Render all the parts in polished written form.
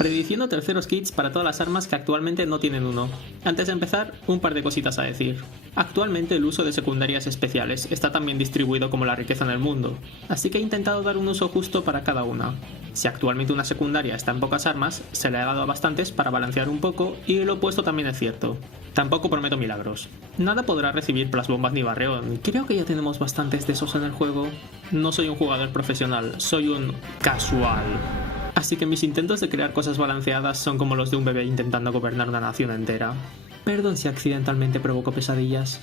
prediciendo terceros kits para todas las armas que actualmente no tienen uno. Antes de empezar, un par de cositas a decir. Actualmente el uso de secundarias especiales está tan bien distribuido como la riqueza en el mundo, así que he intentado dar un uso justo para cada una. Si actualmente una secundaria está en pocas armas, se le ha dado a bastantes para balancear un poco, y lo opuesto también es cierto. Tampoco prometo milagros. Nada podrá recibir plasbombas ni barreón, creo que ya tenemos bastantes de esos en el juego. No soy un jugador profesional, soy un casual. Así que mis intentos de crear cosas balanceadas son como los de un bebé intentando gobernar una nación entera. Perdón si accidentalmente provoco pesadillas.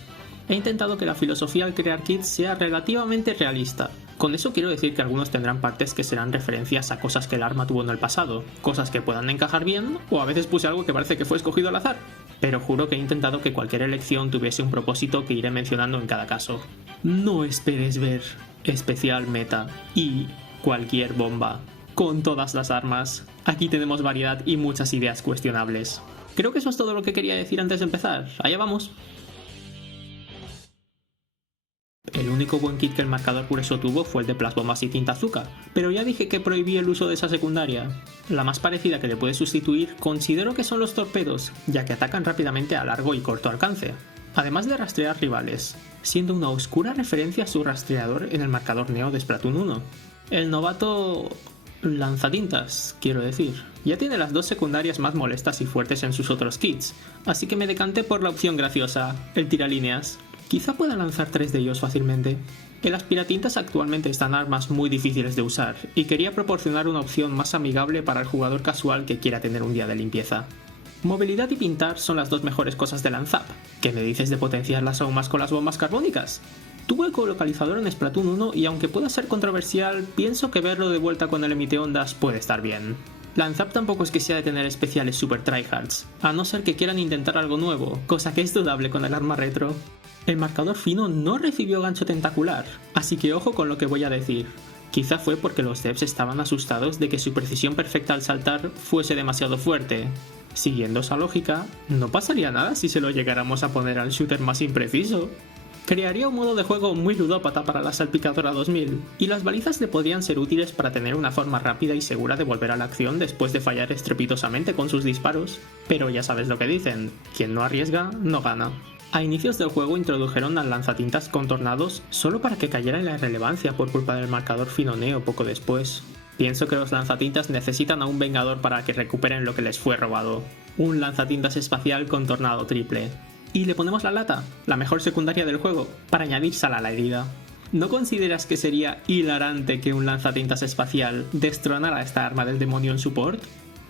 He intentado que la filosofía al crear kits sea relativamente realista. Con eso quiero decir que algunos tendrán partes que serán referencias a cosas que el arma tuvo en el pasado, cosas que puedan encajar bien, o a veces puse algo que parece que fue escogido al azar. Pero juro que he intentado que cualquier elección tuviese un propósito que iré mencionando en cada caso. No esperes ver especial meta y cualquier bomba. Con todas las armas. Aquí tenemos variedad y muchas ideas cuestionables. Creo que eso es todo lo que quería decir antes de empezar. Allá vamos. El único buen kit que el marcador por eso tuvo fue el de plasbombas y tinta azúcar, pero ya dije que prohibí el uso de esa secundaria. La más parecida que le puede sustituir considero que son los torpedos, ya que atacan rápidamente a largo y corto alcance, además de rastrear rivales, siendo una oscura referencia a su rastreador en el marcador Neo de Splatoon 1. El novato lanzatintas, quiero decir. Ya tiene las dos secundarias más molestas y fuertes en sus otros kits, así que me decanté por la opción graciosa, el tiralíneas. Quizá pueda lanzar 3 de ellos fácilmente. En las piratintas actualmente están armas muy difíciles de usar, y quería proporcionar una opción más amigable para el jugador casual que quiera tener un día de limpieza. Movilidad y pintar son las dos mejores cosas de Lanzap. ¿Qué me dices de potenciarlas aún más con las bombas carbónicas? Tuvo ecolocalizador en Splatoon 1 y aunque pueda ser controversial, pienso que verlo de vuelta con el emiteondas puede estar bien. Lanzap tampoco es que sea de tener especiales super tryhards, a no ser que quieran intentar algo nuevo, cosa que es dudable con el arma retro. El marcador fino no recibió gancho tentacular, así que ojo con lo que voy a decir. Quizá fue porque los devs estaban asustados de que su precisión perfecta al saltar fuese demasiado fuerte. Siguiendo esa lógica, no pasaría nada si se lo llegáramos a poner al shooter más impreciso. Crearía un modo de juego muy ludópata para la salpicadora 2000, y las balizas le podrían ser útiles para tener una forma rápida y segura de volver a la acción después de fallar estrepitosamente con sus disparos. Pero ya sabes lo que dicen, quien no arriesga, no gana. A inicios del juego introdujeron al lanzatintas con tornados solo para que cayera en la irrelevancia por culpa del marcador fino Neo poco después. Pienso que los lanzatintas necesitan a un vengador para que recuperen lo que les fue robado. Un lanzatintas espacial con tornado triple. Y le ponemos la lata, la mejor secundaria del juego, para añadir sal a la herida. ¿No consideras que sería hilarante que un lanzatintas espacial destronara esta arma del demonio en support?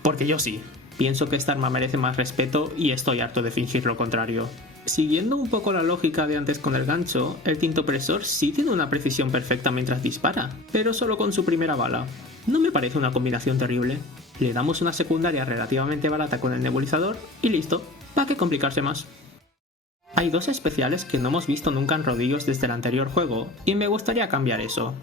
Porque yo sí. Pienso que esta arma merece más respeto y estoy harto de fingir lo contrario. Siguiendo un poco la lógica de antes con el gancho, el tintopresor sí tiene una precisión perfecta mientras dispara, pero solo con su primera bala. No me parece una combinación terrible. Le damos una secundaria relativamente barata con el nebulizador y listo, ¿para qué complicarse más? Hay dos especiales que no hemos visto nunca en rodillos desde el anterior juego, y me gustaría cambiar eso.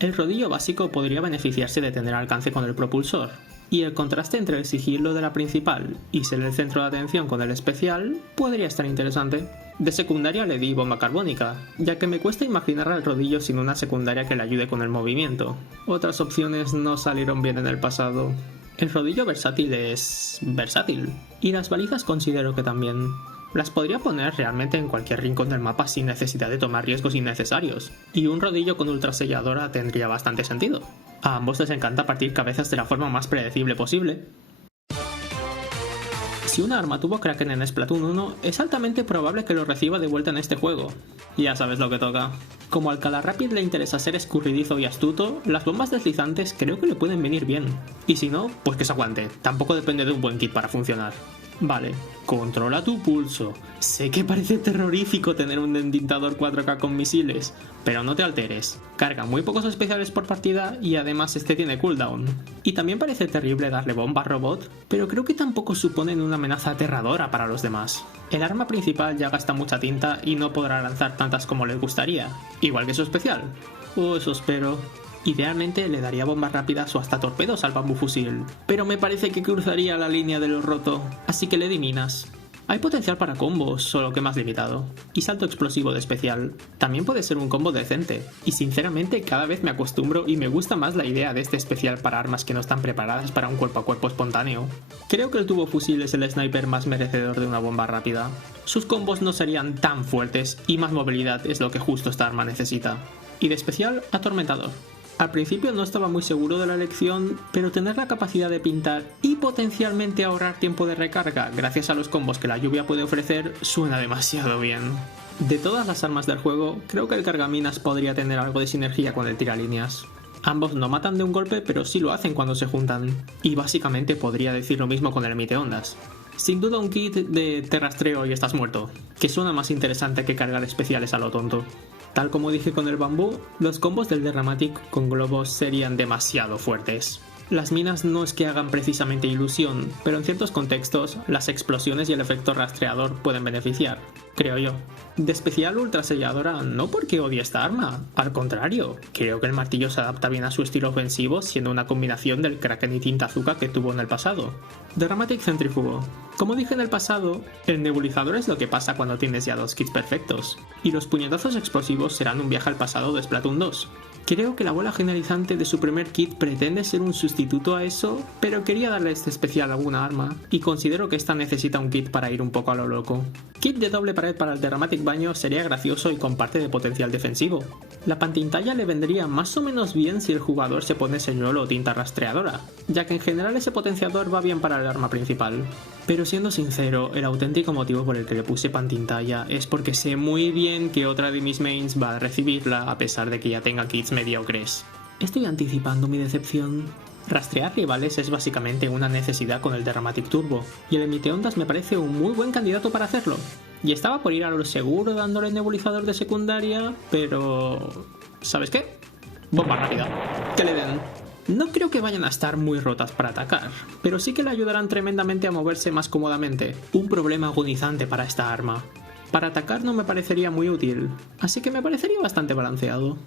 El rodillo básico podría beneficiarse de tener alcance con el propulsor, y el contraste entre el sigilo de la principal y ser el centro de atención con el especial podría estar interesante. De secundaria le di bomba carbónica, ya que me cuesta imaginar al rodillo sin una secundaria que le ayude con el movimiento. Otras opciones no salieron bien en el pasado. El rodillo versátil es versátil, y las balizas considero que también. Las podría poner realmente en cualquier rincón del mapa sin necesidad de tomar riesgos innecesarios, y un rodillo con ultraselladora tendría bastante sentido. A ambos les encanta partir cabezas de la forma más predecible posible. Si una arma tuvo Kraken en Splatoon 1, es altamente probable que lo reciba de vuelta en este juego. Ya sabes lo que toca. Como al Calarapid le interesa ser escurridizo y astuto, las bombas deslizantes creo que le pueden venir bien. Y si no, pues que se aguante, tampoco depende de un buen kit para funcionar. Vale, controla tu pulso. Sé que parece terrorífico tener un dentintador 4K con misiles, pero no te alteres. Carga muy pocos especiales por partida y además este tiene cooldown. Y también parece terrible darle bomba robot, pero creo que tampoco suponen una amenaza aterradora para los demás. El arma principal ya gasta mucha tinta y no podrá lanzar tantas como les gustaría, igual que su especial. O eso espero. Idealmente le daría bombas rápidas o hasta torpedos al bambú fusil, pero me parece que cruzaría la línea de lo roto, así que le di minas. Hay potencial para combos, solo que más limitado. Y salto explosivo de especial. También puede ser un combo decente. Y sinceramente cada vez me acostumbro y me gusta más la idea de este especial para armas que no están preparadas para un cuerpo a cuerpo espontáneo. Creo que el turbofusil es el sniper más merecedor de una bomba rápida. Sus combos no serían tan fuertes y más movilidad es lo que justo esta arma necesita. Y de especial, atormentador. Al principio no estaba muy seguro de la elección, pero tener la capacidad de pintar y potencialmente ahorrar tiempo de recarga gracias a los combos que la lluvia puede ofrecer suena demasiado bien. De todas las armas del juego, creo que el cargaminas podría tener algo de sinergia con el tiralíneas. Ambos no matan de un golpe, pero sí lo hacen cuando se juntan, y básicamente podría decir lo mismo con el emiteondas. Sin duda un kit de te rastreo y estás muerto, que suena más interesante que cargar especiales a lo tonto. Tal como dije con el bambú, los combos del Derramatic con globos serían demasiado fuertes. Las minas no es que hagan precisamente ilusión, pero en ciertos contextos, las explosiones y el efecto rastreador pueden beneficiar, creo yo. De especial ultraselladora no porque odie esta arma, al contrario, creo que el martillo se adapta bien a su estilo ofensivo siendo una combinación del Kraken y Tintazuka que tuvo en el pasado. Derramatic Centrífugo. Como dije en el pasado, el nebulizador es lo que pasa cuando tienes ya dos kits perfectos, y los puñetazos explosivos serán un viaje al pasado de Splatoon 2. Creo que la bola generalizante de su primer kit pretende ser un sustituto a eso, pero quería darle este especial a alguna arma, y considero que esta necesita un kit para ir un poco a lo loco. Kit de doble pared para el Derramatic Baño sería gracioso y con parte de potencial defensivo. La pantintalla le vendría más o menos bien si el jugador se pone señuelo o tinta rastreadora, ya que en general ese potenciador va bien para el arma principal. Pero siendo sincero, el auténtico motivo por el que le puse pantintalla es porque sé muy bien que otra de mis mains va a recibirla a pesar de que ya tenga kits mediocres. Estoy anticipando mi decepción. Rastrear rivales es básicamente una necesidad con el Derramatic Turbo, y el emiteondas me parece un muy buen candidato para hacerlo. Y estaba por ir a lo seguro dándole nebulizador de secundaria, pero... ¿sabes qué? Bomba rápida. Que le den. No creo que vayan a estar muy rotas para atacar, pero sí que le ayudarán tremendamente a moverse más cómodamente, un problema agonizante para esta arma. Para atacar no me parecería muy útil, así que me parecería bastante balanceado.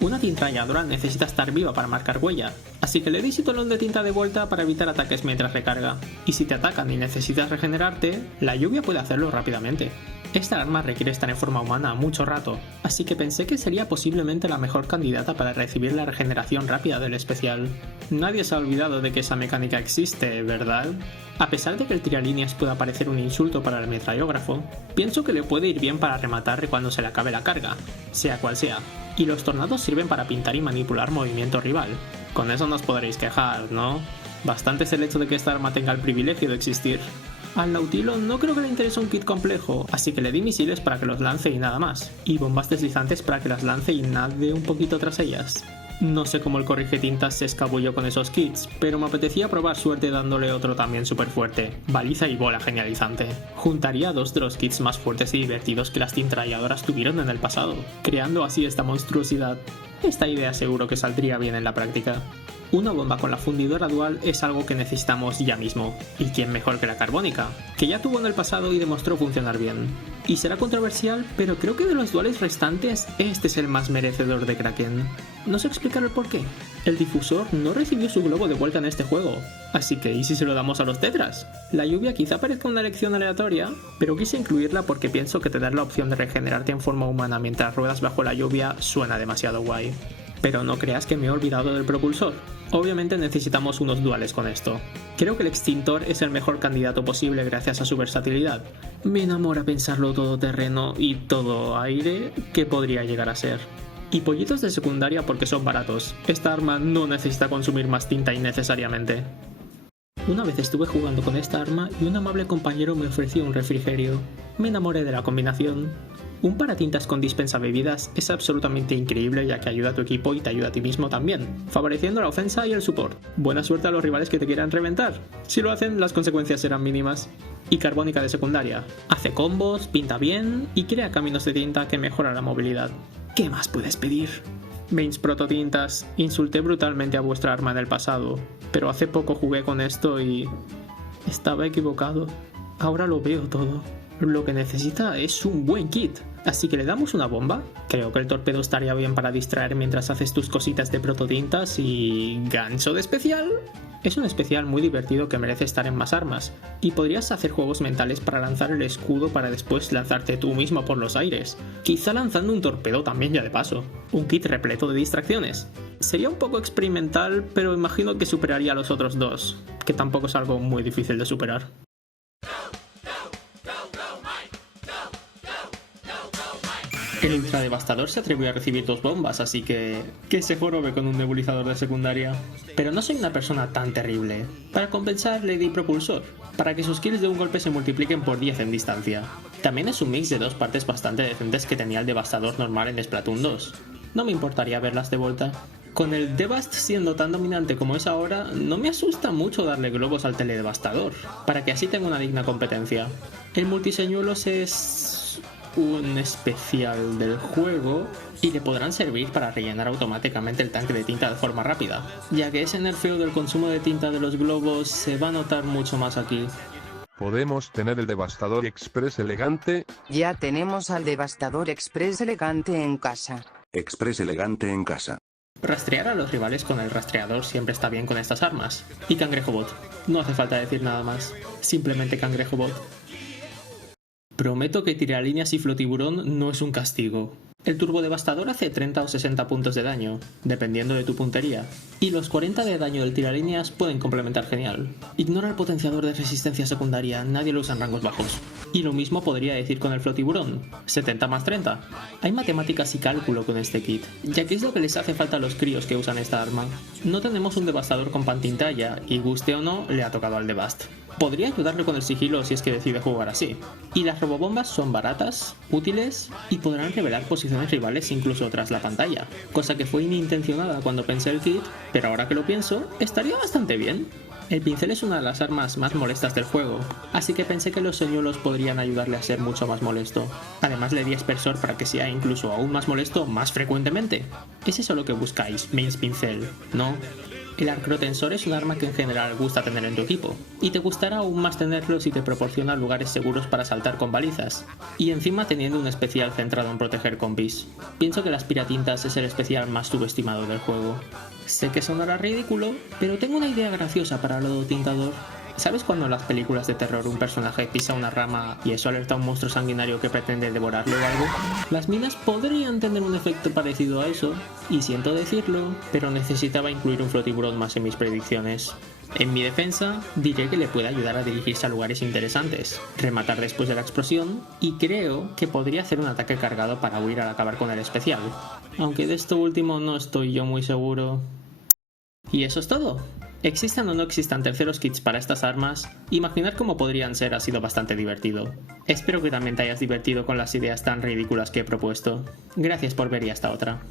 Una tintralladora necesita estar viva para marcar huella, así que le di su talón de tinta de vuelta para evitar ataques mientras recarga, y si te atacan y necesitas regenerarte, la lluvia puede hacerlo rápidamente. Esta arma requiere estar en forma humana mucho rato, así que pensé que sería posiblemente la mejor candidata para recibir la regeneración rápida del especial. Nadie se ha olvidado de que esa mecánica existe, ¿verdad? A pesar de que el tiralíneas pueda parecer un insulto para el metrallógrafo, pienso que le puede ir bien para rematar cuando se le acabe la carga, sea cual sea, y los tornados sirven para pintar y manipular movimiento rival. Con eso no os podréis quejar, ¿no? Bastante es el hecho de que esta arma tenga el privilegio de existir. Al Nautilo no creo que le interese un kit complejo, así que le di misiles para que los lance y nada más, y bombas deslizantes para que las lance y nade un poquito tras ellas. No sé cómo el corrigetintas se escabulló con esos kits, pero me apetecía probar suerte dándole otro también súper fuerte, baliza y bola genializante. Juntaría dos de los kits más fuertes y divertidos que las tintralladoras tuvieron en el pasado, creando así esta monstruosidad. Esta idea seguro que saldría bien en la práctica. Una bomba con la fundidora dual es algo que necesitamos ya mismo, y quién mejor que la carbónica, que ya tuvo en el pasado y demostró funcionar bien. Y será controversial, pero creo que de los duales restantes, este es el más merecedor de Kraken. No sé explicar el porqué. El difusor no recibió su globo de vuelta en este juego, así que ¿y si se lo damos a los tetras? La lluvia quizá parezca una elección aleatoria, pero quise incluirla porque pienso que te dar la opción de regenerarte en forma humana mientras ruedas bajo la lluvia suena demasiado guay. Pero no creas que me he olvidado del propulsor. Obviamente necesitamos unos duales con esto. Creo que el extintor es el mejor candidato posible gracias a su versatilidad. Me enamora pensarlo todoterreno y todo aire que podría llegar a ser. Y pollitos de secundaria porque son baratos. Esta arma no necesita consumir más tinta innecesariamente. Una vez estuve jugando con esta arma y un amable compañero me ofreció un refrigerio. Me enamoré de la combinación. Un paratintas con dispensa bebidas es absolutamente increíble ya que ayuda a tu equipo y te ayuda a ti mismo también, favoreciendo la ofensa y el support. Buena suerte a los rivales que te quieran reventar. Si lo hacen, las consecuencias serán mínimas. Y carbónica de secundaria. Hace combos, pinta bien y crea caminos de tinta que mejoran la movilidad. ¿Qué más puedes pedir? Mains prototintas, insulté brutalmente a vuestra arma en el pasado, pero hace poco jugué con esto y... estaba equivocado. Ahora lo veo todo. Lo que necesita es un buen kit. Así que le damos una bomba. Creo que el torpedo estaría bien para distraer mientras haces tus cositas de prototintas y... ¿gancho de especial? Es un especial muy divertido que merece estar en más armas, y podrías hacer juegos mentales para lanzar el escudo para después lanzarte tú mismo por los aires, quizá lanzando un torpedo también ya de paso, un kit repleto de distracciones. Sería un poco experimental, pero imagino que superaría a los otros dos, que tampoco es algo muy difícil de superar. El Ultra Devastador se atrevió a recibir 2 bombas, así que se jorobe con un nebulizador de secundaria. Pero no soy una persona tan terrible. Para compensar le di propulsor, para que sus kills de un golpe se multipliquen por 10 en distancia. También es un mix de 2 partes bastante decentes que tenía el Devastador normal en Splatoon 2. No me importaría verlas de vuelta. Con el Devast siendo tan dominante como es ahora, no me asusta mucho darle globos al Teledevastador, para que así tenga una digna competencia. El multiseñuelos es un especial del juego y le podrán servir para rellenar automáticamente el tanque de tinta de forma rápida, ya que ese nerfeo del consumo de tinta de los globos se va a notar mucho más aquí. Podemos tener el Devastador Express elegante. Ya tenemos al Devastador Express elegante en casa. Express elegante en casa. Rastrear a los rivales con el rastreador siempre está bien con estas armas. Y Cangrejo Bot. No hace falta decir nada más. Simplemente Cangrejo Bot. Prometo que tiralíneas y flotiburón no es un castigo. El Turbo Devastador hace 30 o 60 puntos de daño, dependiendo de tu puntería, y los 40 de daño del tiralíneas pueden complementar genial. Ignora el potenciador de resistencia secundaria, nadie lo usa en rangos bajos. Y lo mismo podría decir con el flotiburón, 70 más 30. Hay matemáticas y cálculo con este kit, ya que es lo que les hace falta a los críos que usan esta arma. No tenemos un devastador con pantintalla, y guste o no, le ha tocado al Devast. Podría ayudarle con el sigilo si es que decide jugar así. Y las robobombas son baratas, útiles y podrán revelar posiciones rivales incluso tras la pantalla, cosa que fue inintencionada cuando pensé el kit, pero ahora que lo pienso, estaría bastante bien. El pincel es una de las armas más molestas del juego, así que pensé que los señuelos podrían ayudarle a ser mucho más molesto. Además le di aspersor para que sea incluso aún más molesto más frecuentemente. ¿Es eso lo que buscáis, mains pincel? ¿No? El arcrotensor es un arma que en general gusta tener en tu equipo, y te gustará aún más tenerlo si te proporciona lugares seguros para saltar con balizas, y encima teniendo un especial centrado en proteger compis. Pienso que las piratintas es el especial más subestimado del juego. Sé que sonará ridículo, pero tengo una idea graciosa para lo tintador. ¿Sabes cuando en las películas de terror un personaje pisa una rama y eso alerta a un monstruo sanguinario que pretende devorarlo o algo? Las minas podrían tener un efecto parecido a eso, y siento decirlo, pero necesitaba incluir un flotiburón más en mis predicciones. En mi defensa, diré que le puede ayudar a dirigirse a lugares interesantes, rematar después de la explosión, y creo que podría hacer un ataque cargado para huir al acabar con el especial. Aunque de esto último no estoy yo muy seguro. Y eso es todo. Existan o no existan terceros kits para estas armas, imaginar cómo podrían ser ha sido bastante divertido. Espero que también te hayas divertido con las ideas tan ridículas que he propuesto. Gracias por ver y hasta otra.